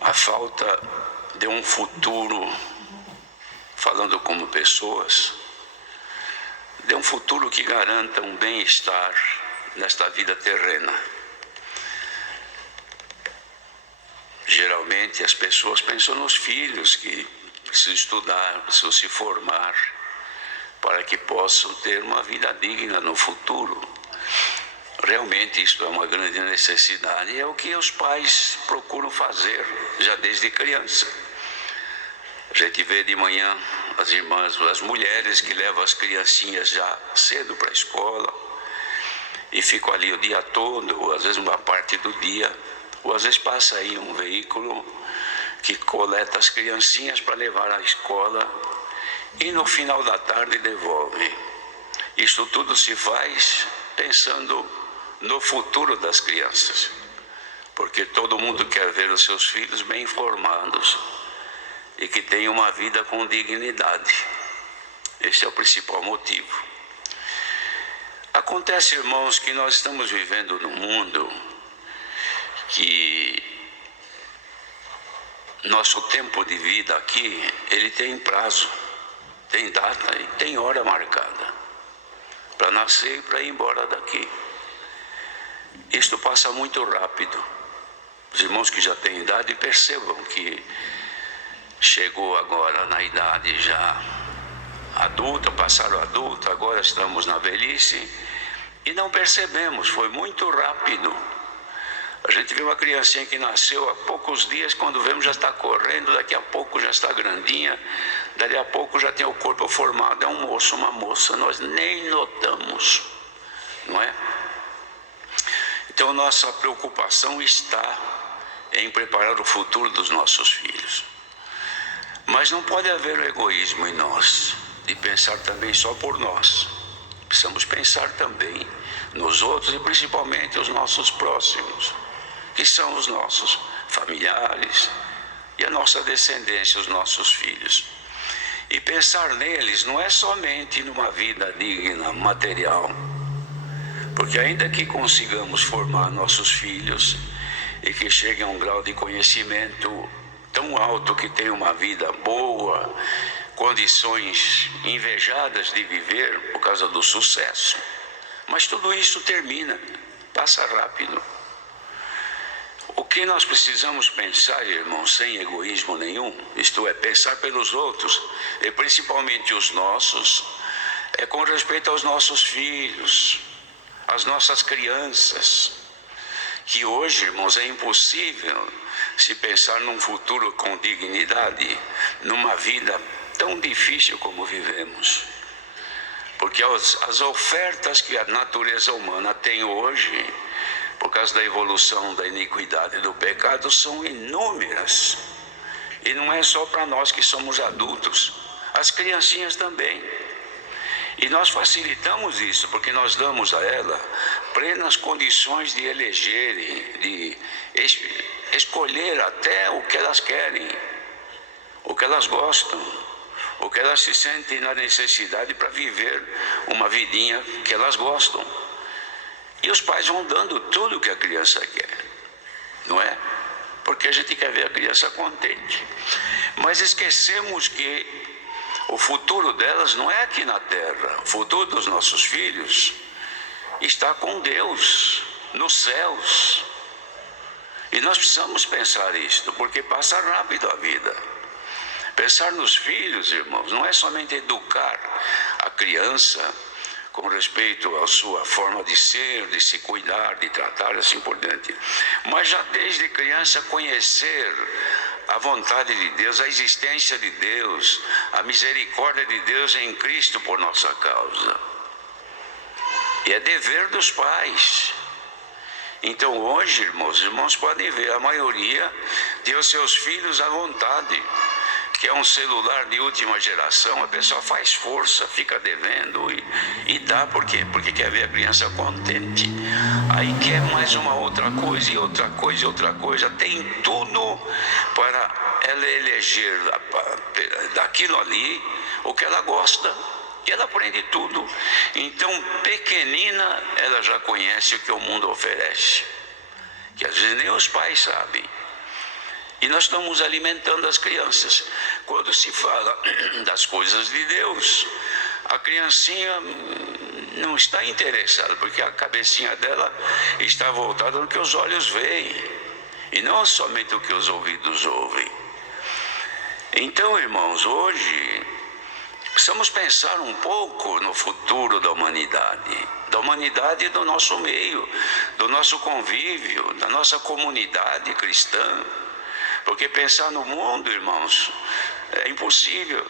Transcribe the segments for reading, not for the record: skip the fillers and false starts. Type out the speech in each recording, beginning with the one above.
A falta de um futuro, falando como pessoas, de um futuro que garanta um bem-estar nesta vida terrena. Geralmente as pessoas pensam nos filhos que precisam estudar, precisam se formar, para que possam ter uma vida digna no futuro. Realmente isso é uma grande necessidade, é o que os pais procuram fazer já desde criança. A gente vê de manhã as irmãs, as mulheres que levam as criancinhas já cedo para a escola e ficam ali o dia todo, ou às vezes uma parte do dia, ou às vezes passa aí um veículo que coleta as criancinhas para levar à escola e no final da tarde devolve. Isso tudo se faz pensando no futuro das crianças, porque todo mundo quer ver os seus filhos bem formados e que tenham uma vida com dignidade. Esse é o principal motivo. Acontece, irmãos, que nós estamos vivendo num mundo que nosso tempo de vida aqui, ele tem prazo, tem data e tem hora marcada para nascer e para ir embora daqui. Isto passa muito rápido. Os irmãos que já têm idade percebam que chegou agora na idade já adulta, passaram adulta, agora estamos na velhice e não percebemos, foi muito rápido. A gente vê uma criancinha que nasceu há poucos dias, quando vemos já está correndo, daqui a pouco já está grandinha, daqui a pouco já tem o corpo formado, é um moço, uma moça, nós nem notamos, não é? Então nossa preocupação está em preparar o futuro dos nossos filhos. Mas não pode haver o egoísmo em nós, de pensar também só por nós. Precisamos pensar também nos outros e principalmente os nossos próximos, que são os nossos familiares e a nossa descendência, os nossos filhos. E pensar neles não é somente numa vida digna, material, porque ainda que consigamos formar nossos filhos e que cheguem a um grau de conhecimento tão alto que tenham uma vida boa, condições invejadas de viver por causa do sucesso, mas tudo isso termina, passa rápido. O que nós precisamos pensar, irmãos, sem egoísmo nenhum, isto é, pensar pelos outros, e principalmente os nossos, é com respeito aos nossos filhos, às nossas crianças, que hoje, irmãos, é impossível se pensar num futuro com dignidade, numa vida tão difícil como vivemos. Porque as ofertas que a natureza humana tem hoje, por causa da evolução da iniquidade e do pecado, são inúmeras. E não é só para nós que somos adultos, as criancinhas também. E nós facilitamos isso, porque nós damos a ela plenas condições de elegerem, de escolher até o que elas querem, o que elas gostam, o que elas se sentem na necessidade para viver uma vidinha que elas gostam. E os pais vão dando tudo o que a criança quer, não é? Porque a gente quer ver a criança contente. Mas esquecemos que o futuro delas não é aqui na terra. O futuro dos nossos filhos está com Deus, nos céus. E nós precisamos pensar isto, porque passa rápido a vida. Pensar nos filhos, irmãos, não é somente educar a criança com respeito à sua forma de ser, de se cuidar, de tratar, assim por diante, mas já desde criança conhecer a vontade de Deus, a existência de Deus, a misericórdia de Deus em Cristo por nossa causa. E é dever dos pais. Então hoje, irmãos, podem ver, a maioria tem os seus filhos à vontade, que é um celular de última geração, a pessoa faz força, fica devendo e dá, por quê? Porque quer ver a criança contente. Aí quer mais uma outra coisa, e outra coisa, e outra coisa. Tem tudo para ela eleger daquilo ali o que ela gosta. E ela aprende tudo. Então, pequenina, ela já conhece o que o mundo oferece. que às vezes nem os pais sabem. E nós estamos alimentando as crianças. Quando se fala das coisas de Deus, a criancinha não está interessada, porque a cabecinha dela está voltada no que os olhos veem, e não somente o que os ouvidos ouvem. Então, irmãos, hoje precisamos pensar um pouco no futuro da humanidade e do nosso meio, do nosso convívio, da nossa comunidade cristã. Porque pensar no mundo, irmãos, é impossível.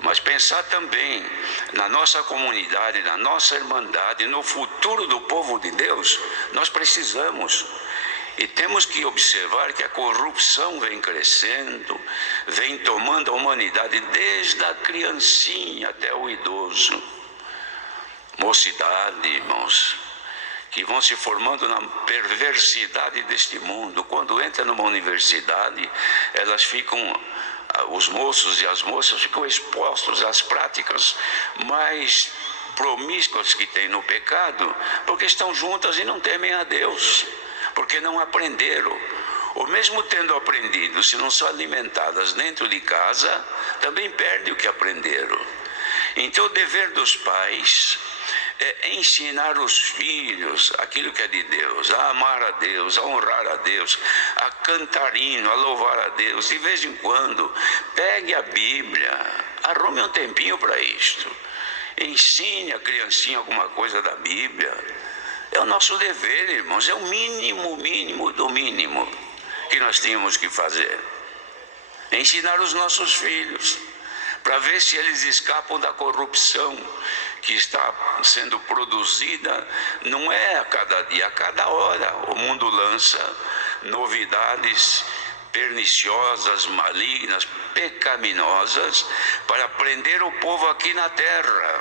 Mas pensar também na nossa comunidade, na nossa irmandade, no futuro do povo de Deus, nós precisamos. E temos que observar que a corrupção vem crescendo, vem tomando a humanidade desde a criancinha até o idoso. Mocidade, irmãos, que vão se formando na perversidade deste mundo. Quando entra numa universidade, elas ficam, os moços e as moças ficam expostos às práticas mais promíscuas que tem no pecado, porque estão juntas e não temem a Deus, porque não aprenderam. Ou mesmo tendo aprendido, se não são alimentadas dentro de casa, também perdem o que aprenderam. Então o dever dos pais é ensinar os filhos aquilo que é de Deus, a amar a Deus, a honrar a Deus, a cantar hino, a louvar a Deus. De vez em quando, pegue a Bíblia, arrume um tempinho para isto, ensine a criancinha alguma coisa da Bíblia. É o nosso dever, irmãos, é o mínimo do mínimo que nós tínhamos que fazer. Ensinar os nossos filhos, para ver se eles escapam da corrupção que está sendo produzida. Não é a cada dia, a cada hora. O mundo lança novidades perniciosas, malignas, pecaminosas, para prender o povo aqui na terra.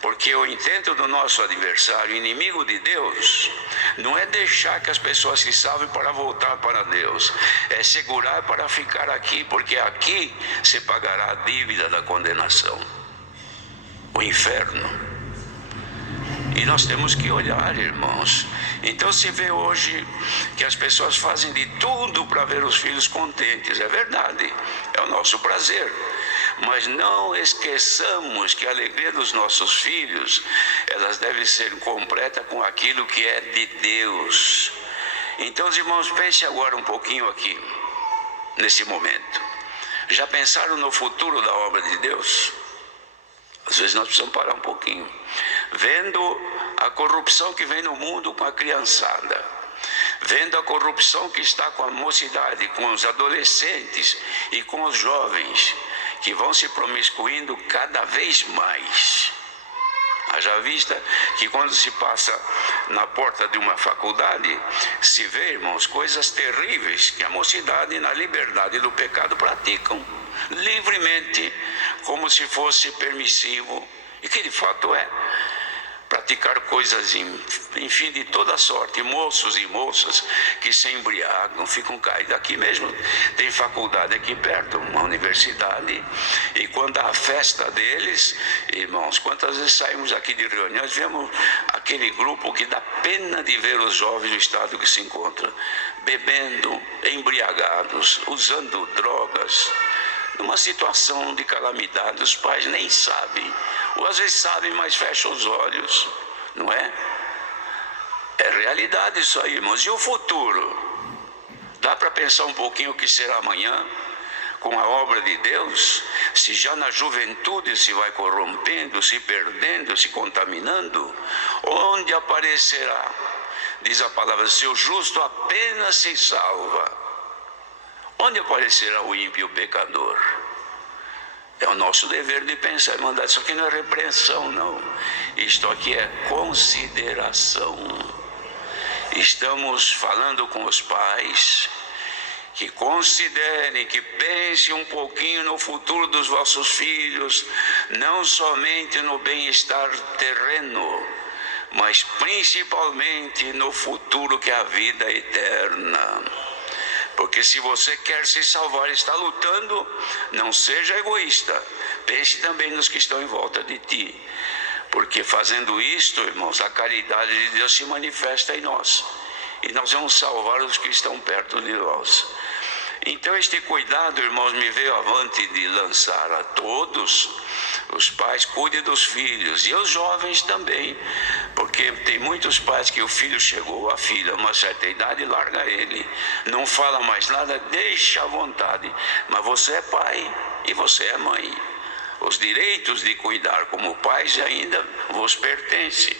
Porque o intento do nosso adversário, inimigo de Deus, não é deixar que as pessoas se salvem para voltar para Deus, é segurar para ficar aqui, porque aqui se pagará a dívida da condenação, o inferno. E nós temos que olhar, irmãos. Então se vê hoje que as pessoas fazem de tudo para ver os filhos contentes. É verdade, é o nosso prazer. Mas não esqueçamos que a alegria dos nossos filhos, elas devem ser completa com aquilo que é de Deus. Então, os irmãos, pense agora um pouquinho aqui, nesse momento. Já pensaram no futuro da obra de Deus? Às vezes nós precisamos parar um pouquinho. Vendo a corrupção que vem no mundo com a criançada, vendo a corrupção que está com a mocidade, com os adolescentes e com os jovens, que vão se promiscuindo cada vez mais. Haja vista que quando se passa na porta de uma faculdade, se vê, irmãos, coisas terríveis que a mocidade, na liberdade do pecado, praticam livremente, como se fosse permissivo, e que de fato é. Praticar coisas, enfim, de toda sorte, moços e moças que se embriagam, ficam caídos. Aqui mesmo tem faculdade aqui perto, uma universidade, e quando há a festa deles, irmãos, quantas vezes saímos aqui de reuniões, vemos aquele grupo que dá pena de ver os jovens no estado que se encontram, bebendo, embriagados, usando drogas, numa situação de calamidade. Os pais nem sabem, ou às vezes sabem, mas fecham os olhos, não é? É realidade isso aí, irmãos. E o futuro? Dá para pensar um pouquinho o que será amanhã com a obra de Deus? Se já na juventude se vai corrompendo, se perdendo, se contaminando, onde aparecerá? Diz a palavra, se o justo apenas se salva, onde aparecerá o ímpio pecador? É o nosso dever de pensar e mandar. Isso aqui não é repreensão, não. Isto aqui é consideração. Estamos falando com os pais que considerem, que pensem um pouquinho no futuro dos vossos filhos, não somente no bem-estar terreno, mas principalmente no futuro que é a vida eterna. Porque se você quer se salvar, está lutando, não seja egoísta. Pense também nos que estão em volta de ti. Porque fazendo isto, irmãos, a caridade de Deus se manifesta em nós. e nós vamos salvar os que estão perto de nós. Então este cuidado, irmãos, me veio avante de lançar a todos os pais, cuide dos filhos, e os jovens também, porque tem muitos pais que o filho chegou, a filha, a uma certa idade, larga ele, não fala mais nada, deixa à vontade, mas você é pai e você é mãe. Os direitos de cuidar como pais ainda vos pertencem.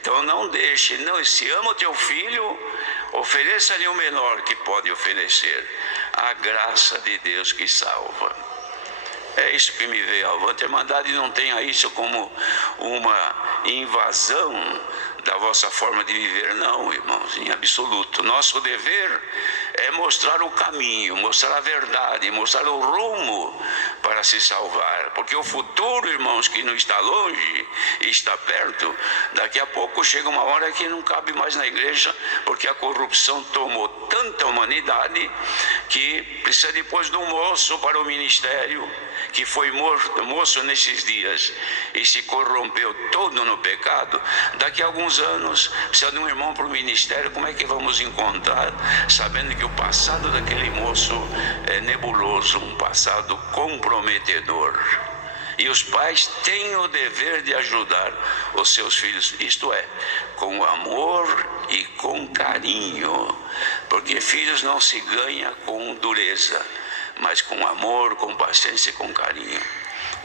Então não deixe, não, se ama o teu filho, ofereça-lhe o melhor que pode oferecer, a graça de Deus que salva. É isso que me veio avante. A Irmandade não tenha isso como uma invasão da vossa forma de viver, não, irmãos, em absoluto. Nosso dever é mostrar o caminho, mostrar a verdade, mostrar o rumo para se salvar, porque o futuro, irmãos, que não está longe, está perto. Daqui a pouco chega uma hora que não cabe mais na igreja, porque a corrupção tomou tanta humanidade que precisa depois de um moço para o ministério, que foi moço nesses dias e se corrompeu todo no pecado. Daqui a alguns anos precisa de um irmão para o ministério. Como é que vamos encontrar, sabendo que o passado daquele moço é nebuloso, um passado comprometedor? E os pais têm o dever de ajudar os seus filhos, isto é, com amor e com carinho, porque filhos não se ganha com dureza, mas com amor, com paciência e com carinho.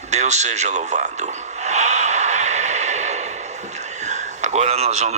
Deus seja louvado. Agora nós vamos